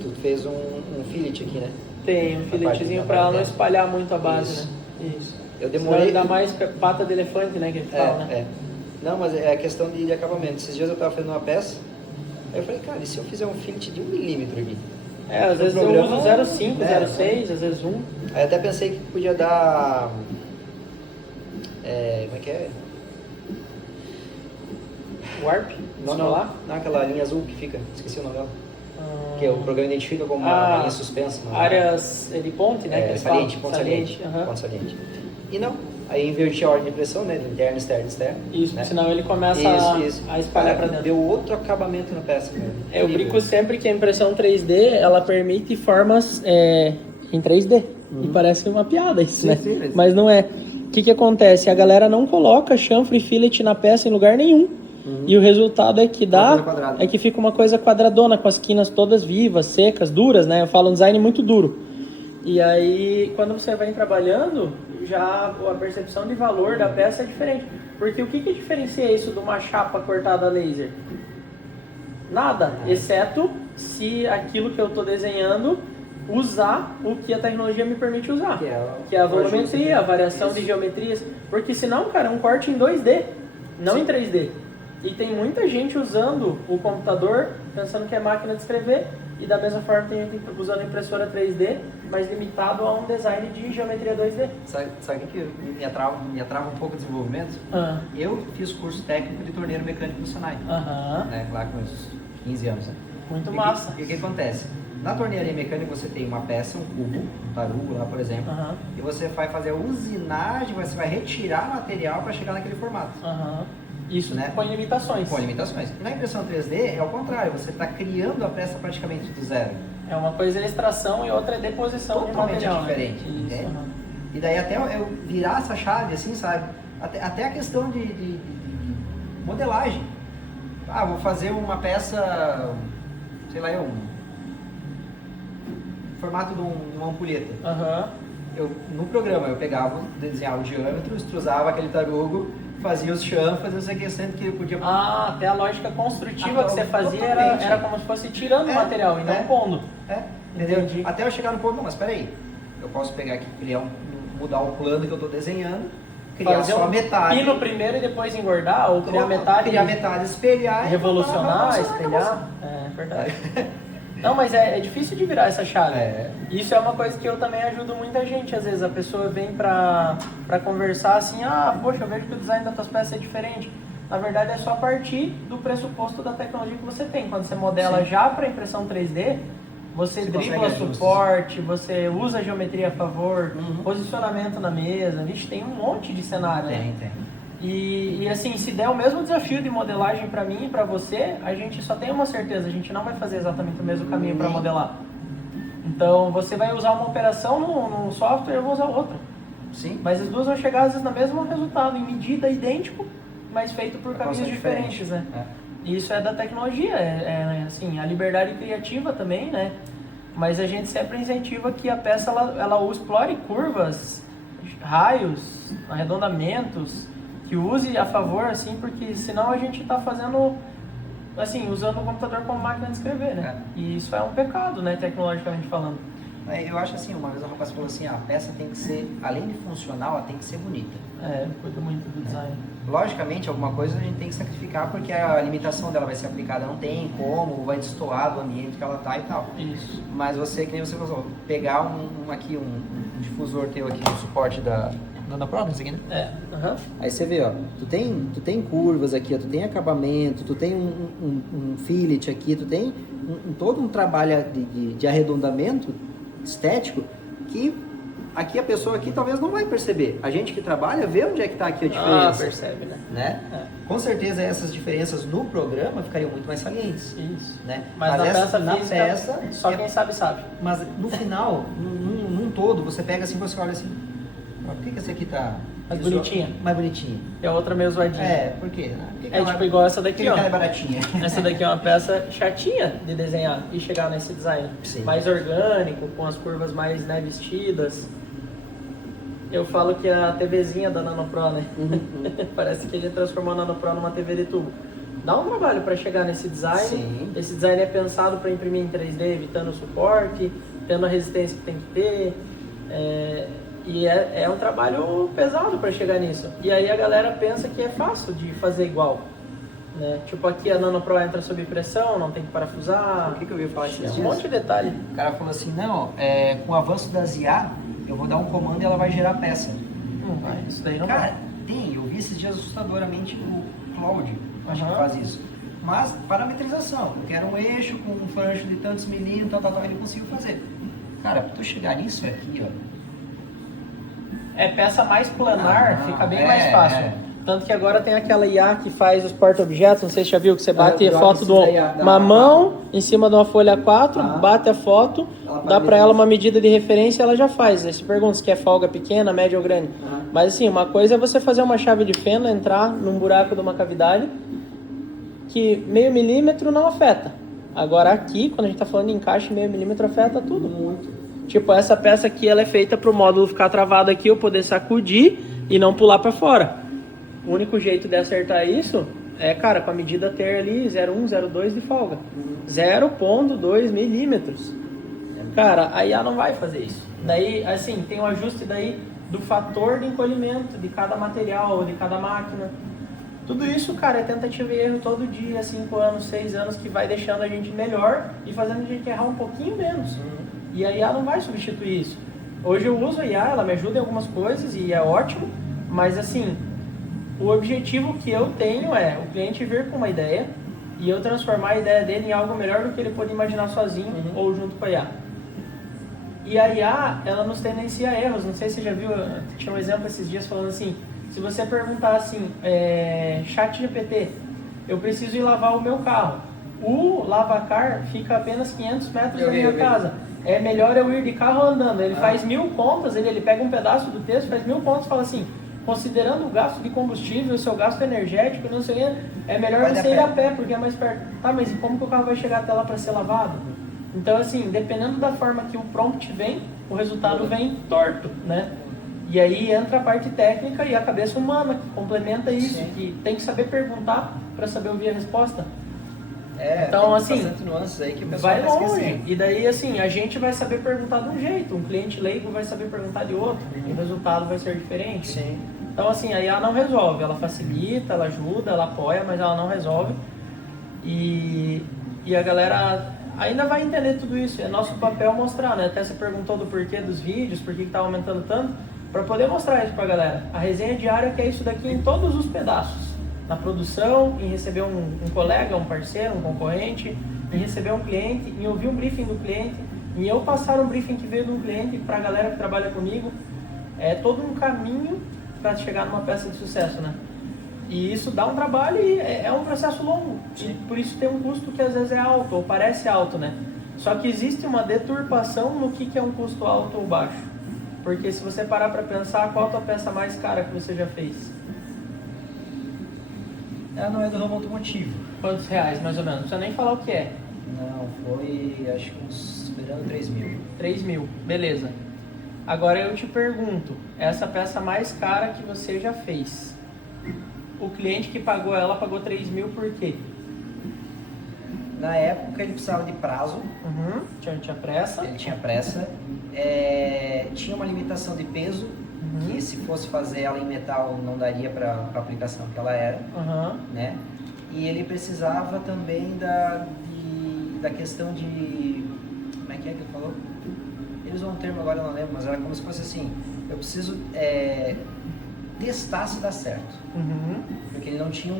tu fez um fillet aqui, né? Tem um filetezinho pra ela não espalhar muito a base, né? Isso. Eu demorei... Ainda mais pata de elefante, né, que a gente fala, né? Não, mas é a questão de acabamento. Esses dias eu tava fazendo uma peça, aí eu falei, cara, e se eu fizer um fillet de 1 milímetro aqui? Às vezes eu uso 0,5, 0,6, às vezes 1. Aí até pensei que podia dar... como é que é? Warp? Não, aquela linha azul que fica, esqueci o nome dela. Que o programa identifica como uma linha suspensa. Áreas de ponte, né? Saliente, ponto saliente. E não, aí inverti a ordem de pressão, né? Interno, externo, externo. Isso, né? Senão ele começa a espalhar para dentro. Deu outro acabamento na peça. Eu brinco sempre que a impressão 3D, ela permite formas em 3D. E parece uma piada isso, né? Sim, mas não é. O que acontece? A galera não coloca chanfre e fillet na peça em lugar nenhum. E o resultado é que que fica uma coisa quadradona, com as quinas todas vivas, secas, duras, né? Eu falo um design muito duro. E aí, quando você vai trabalhando, já a percepção de valor da peça é diferente. Porque o que diferencia isso de uma chapa cortada a laser? Nada, exceto se aquilo que eu estou desenhando usar o que a tecnologia me permite usar. Que é a volumetria, a variação de geometrias. Porque senão, cara, é um corte em 2D, não em 3D. E tem muita gente usando o computador, pensando que é máquina de escrever, e da mesma forma tem gente usando impressora 3D, mas limitado a um design de geometria 2D. Sabe o que me atrava um pouco o desenvolvimento? Eu fiz curso técnico de torneiro mecânico no Senai, né, lá com uns 15 anos. Né? Muito massa. E o que acontece? Na tornearia mecânica você tem uma peça, um cubo, um tarugo lá, por exemplo, e você vai fazer a usinagem, você vai retirar material para chegar naquele formato. Isso, né? Com limitações. Com limitações. E na impressão 3D é o contrário, você está criando a peça praticamente do zero. É uma coisa é extração e outra é deposição de material. Totalmente diferente. Né? E daí até eu virar essa chave, assim, sabe? Até a questão de modelagem. Ah, vou fazer uma peça, sei lá, formato de uma ampulheta. No programa eu pegava, desenhava o diâmetro, extrusava aquele tarugo, fazia os chanfres, não sei o que, sendo que eu podia... até a lógica construtiva que você fazia era como se fosse tirando o material e não pondo. Entendeu? Até eu chegar no ponto, não, mas peraí, eu posso pegar aqui, mudar o plano que eu estou desenhando, criar fazer só metade. Pino primeiro e depois engordar, ou criar metade, espelhar, revolucionar, espelhar. É verdade. Não, mas é difícil de virar essa chave. Isso é uma coisa que eu também ajudo muita gente. Às vezes a pessoa vem pra conversar assim, poxa, eu vejo que o design das tuas peças é diferente. Na verdade é só partir do pressuposto da tecnologia que você tem. Quando você modela já para impressão 3D, você dribla suporte, você usa geometria a favor, posicionamento na mesa, tem um monte de cenário. Tem. E assim, se der o mesmo desafio de modelagem para mim e para você, a gente só tem uma certeza, a gente não vai fazer exatamente o mesmo caminho para modelar. Então, você vai usar uma operação num software, eu vou usar outro. Sim. Mas as duas vão chegar, às vezes, no mesmo resultado, em medida idêntico, mas feito por caminhos diferentes, né? E isso é da tecnologia, assim, a liberdade criativa também, né? Mas a gente sempre incentiva que a peça, ela explore curvas, raios, arredondamentos, que use a favor, assim, porque senão a gente está fazendo, assim, usando o computador como máquina de escrever, né? E isso é um pecado, né, tecnologicamente falando. Eu acho assim, uma vez o rapaz falou assim, a peça tem que ser, além de funcional, ela tem que ser bonita. Cuida muito do design. Logicamente, alguma coisa a gente tem que sacrificar, porque a limitação dela vai ser aplicada, não tem como, vai destoar do ambiente que ela tá e tal. Isso. Mas você, que nem você falou, pegar um difusor teu aqui no suporte da Pro, isso aqui, né? Aí você vê, ó, tu tem curvas aqui, ó, tu tem acabamento, tu tem um fillet aqui, tu tem todo um trabalho de arredondamento estético que aqui a pessoa aqui talvez não vai perceber. A gente que trabalha vê onde é que tá aqui a diferença. Percebe, né? Com certeza essas diferenças no programa ficariam muito mais salientes. Isso. Né? Mas na peça, só quem sabe. Mas no final, num todo, você pega assim, você olha assim, por que esse aqui tá mais bonitinha? Mais bonitinha. E a outra meio zoadinha. Por quê? Tipo igual essa daqui, ó. Ela é baratinha. Essa daqui é uma peça chatinha de desenhar e chegar nesse design. Sim. Mais orgânico, com as curvas mais, né, vestidas. Eu falo que é a TVzinha da NanoPro, né? Parece que ele transformou a NanoPro numa TV de tubo. Dá um trabalho para chegar nesse design. Sim. Esse design é pensado para imprimir em 3D, evitando o suporte, tendo a resistência que tem que ter. E é um trabalho pesado para chegar nisso. E aí a galera pensa que é fácil de fazer igual. Né? Tipo, aqui a NanoPro entra sob pressão, não tem que parafusar. O que eu ouvi falar esses dias? Um monte de detalhe. O cara falou assim, não, com o avanço das IA, eu vou dar um comando e ela vai gerar peça. Não vai, isso daí não Cara, vai. eu vi esses dias assustadoramente o Cloud, acho que faz isso. Mas parametrização, eu quero um eixo com um flancho de tantos milímetros, ele conseguiu fazer. Cara, pra tu chegar nisso aqui, ó. Peça mais planar, fica bem mais fácil. Tanto que agora tem aquela IA que faz os porta-objetos, não sei se já viu, que você bate a foto de uma mão em cima de uma folha 4, bate a foto, dá pra ela uma medida de referência e ela já faz. Aí você pergunta se quer folga pequena, média ou grande. Mas assim, uma coisa é você fazer uma chave de fenda, entrar num buraco de uma cavidade, que meio milímetro não afeta. Agora aqui, quando a gente tá falando de encaixe, meio milímetro afeta tudo. Muito. Tipo, essa peça aqui, ela é feita pro módulo ficar travado aqui, eu poder sacudir e não pular pra fora. O único jeito de acertar isso é, cara, com a medida ter ali 0,1, 0,2 de folga. 0,2 milímetros. Cara, a IA não vai fazer isso. Daí, assim, tem um ajuste daí do fator de encolhimento de cada material, de cada máquina. Tudo isso, cara, é tentativa e erro todo dia, 5 anos, 6 anos, que vai deixando a gente melhor e fazendo a gente errar um pouquinho menos. E a IA não vai substituir isso. Hoje eu uso a IA, ela me ajuda em algumas coisas e é ótimo, mas assim, o objetivo que eu tenho é o cliente vir com uma ideia, e eu transformar a ideia dele em algo melhor do que ele pode imaginar sozinho ou junto com a IA. E a IA, ela nos tendencia a erros. Não sei se você já viu, tinha um exemplo esses dias falando assim, se você perguntar assim, chat GPT, eu preciso ir lavar o meu carro. O lavacar fica a apenas 500 metros da minha casa. É melhor eu ir de carro andando. Ele faz 1000 contas, ele pega um pedaço do texto, faz 1000 contas e fala assim, considerando o gasto de combustível, o seu gasto energético, não sei o que, é melhor você ir a pé, porque é mais perto. Tá, mas e como que o carro vai chegar até lá para ser lavado? Então, assim, dependendo da forma que o prompt vem, o resultado vem torto, né? E aí entra a parte técnica e a cabeça humana, que complementa isso, que tem que saber perguntar para saber ouvir a resposta. Então, assim, nuances aí que o pessoal vai longe. E daí, assim, a gente vai saber perguntar de um jeito, um cliente leigo vai saber perguntar de outro, e o resultado vai ser diferente. Sim. Então, assim, a IA não resolve, ela facilita, ela ajuda, ela apoia, mas ela não resolve. E a galera ainda vai entender tudo isso. É nosso papel mostrar, né? Até você perguntou do porquê dos vídeos, por que tá aumentando tanto, para poder mostrar isso pra galera. A resenha diária quer isso daqui em todos os pedaços. Na produção, em receber um colega, um parceiro, um concorrente, em receber um cliente, em ouvir um briefing do cliente, em eu passar um briefing que veio de um cliente para a galera que trabalha comigo. É todo um caminho para chegar numa peça de sucesso, né? E isso dá um trabalho e é um processo longo. E por isso tem um custo que às vezes é alto, ou parece alto, né? Só que existe uma deturpação no que é um custo alto ou baixo. Porque se você parar para pensar, qual a tua peça mais cara que você já fez? Ela não é do ramo automotivo. Quantos reais, mais ou menos? Não precisa nem falar o que é. Não, foi acho que uns beirando 3.000. 3.000, beleza. Agora eu te pergunto, essa peça mais cara que você já fez, o cliente que pagou ela pagou 3.000 por quê? Na época ele precisava de prazo. Tinha pressa. Ele tinha pressa. Tinha uma limitação de peso, que se fosse fazer ela em metal não daria para a aplicação que ela era, né? E ele precisava também da questão de... Como é que ele falou? Ele usou um termo agora, eu não lembro, mas era como se fosse assim, eu preciso testar se dá certo. Porque ele não tinha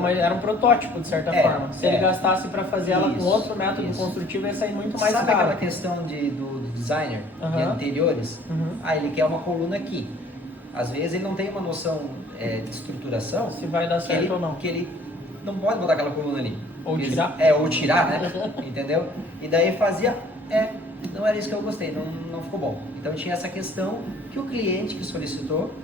mas era um protótipo, de certa forma. Se ele gastasse para fazer ela com outro método construtivo, ia sair muito mais caro. Sabe aquela questão do designer, de anteriores? Ele quer uma coluna aqui. Às vezes ele não tem uma noção de estruturação. Se vai dar certo ou não. Que ele não pode botar aquela coluna ali. Ou tirar. Ou tirar, né? Entendeu? E daí fazia... não era isso que eu gostei, não ficou bom. Então tinha essa questão que o cliente que solicitou...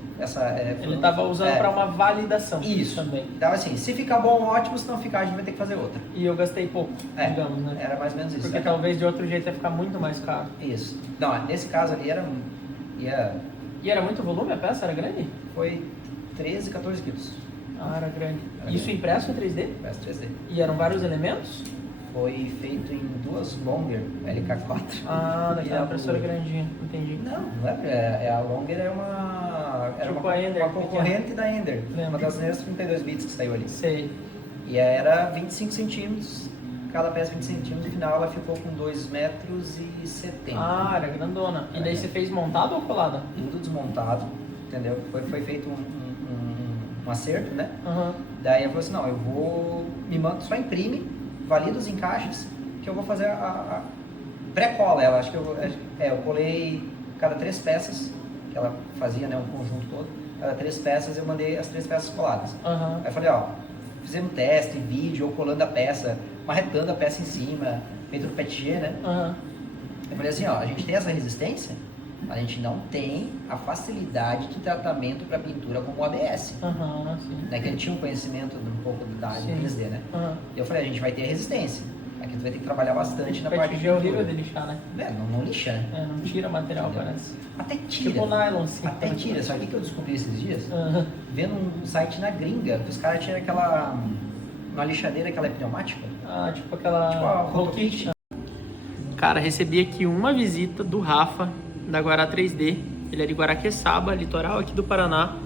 ele estava usando para uma validação. Isso também. Então assim, se ficar bom, ótimo, se não ficar, a gente vai ter que fazer outra. E eu gastei pouco, digamos, né? Era mais ou menos isso. Porque talvez de outro jeito ia ficar muito mais caro. Isso. Não, nesse caso ali E era muito volume a peça? Era grande? Foi 13, 14 quilos. Era grande. Isso impresso em 3D? Impresso 3D. E eram vários elementos? Foi feito em duas Longer LK4. Daquela impressora grandinha, entendi. Não é. A Longer é uma concorrente da Ender. Uma das primeiras 32 bits que saiu ali. Sei. E era 25 centímetros, cada peça 20 centímetros, no final ela ficou com 2,70 metros. Era grandona. E daí você fez montado ou colada? Tudo desmontado, entendeu? Foi feito um acerto, né? Daí eu falei assim, não, eu vou, só imprime, valida os encaixes, que eu vou fazer a pré-cola ela. Acho que eu colei cada 3 peças, que ela fazia, né, um conjunto todo, cada 3 peças eu mandei as 3 peças coladas. Aí eu falei, fizemos teste, vídeo, eu colando a peça, marretando a peça em cima, feito no PETG, né? Eu falei assim, a gente tem essa resistência, a gente não tem a facilidade de tratamento para pintura como o ABS. Né? Que ele tinha um conhecimento um pouco da área do 3D, né? E eu falei, a gente vai ter a resistência. Aqui tu vai ter que trabalhar bastante na parte de PETG é horrível de lixar, né? Não lixa, né? Não tira material, parece. Até tira. Tipo nylon, sim. Até tira. Sabe o que eu descobri esses dias? Vendo um site na gringa, que os caras tinham uma lixadeira, aquela pneumática. Tipo aquela... Tipo a Rokit. Cara, recebi aqui uma visita do Rafa, da Guará 3D. Ele é de Guaraqueçaba, litoral aqui do Paraná.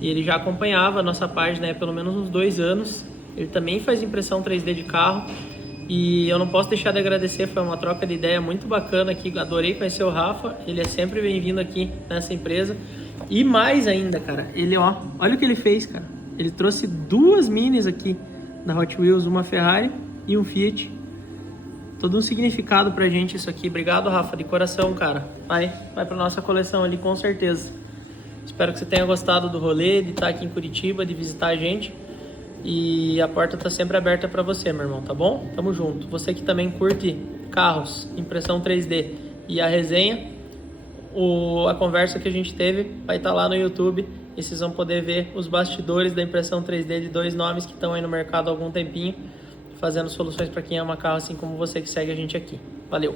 E ele já acompanhava a nossa página há pelo menos uns 2 anos. Ele também faz impressão 3D de carro. E eu não posso deixar de agradecer, foi uma troca de ideia muito bacana aqui. Adorei conhecer o Rafa, ele é sempre bem-vindo aqui nessa empresa. E mais ainda, cara, ele, olha o que ele fez, cara. Ele trouxe 2 minis aqui da Hot Wheels, uma Ferrari e um Fiat. Todo um significado pra gente isso aqui. Obrigado, Rafa, de coração, cara. Vai pra nossa coleção ali, com certeza. Espero que você tenha gostado do rolê, de estar aqui em Curitiba, de visitar a gente. E a porta tá sempre aberta pra você, meu irmão, tá bom? Tamo junto. Você que também curte carros, impressão 3D e a resenha, a conversa que a gente teve vai estar lá no YouTube. E vocês vão poder ver os bastidores da impressão 3D de dois nomes que estão aí no mercado há algum tempinho, fazendo soluções para quem ama carro, assim como você que segue a gente aqui. Valeu!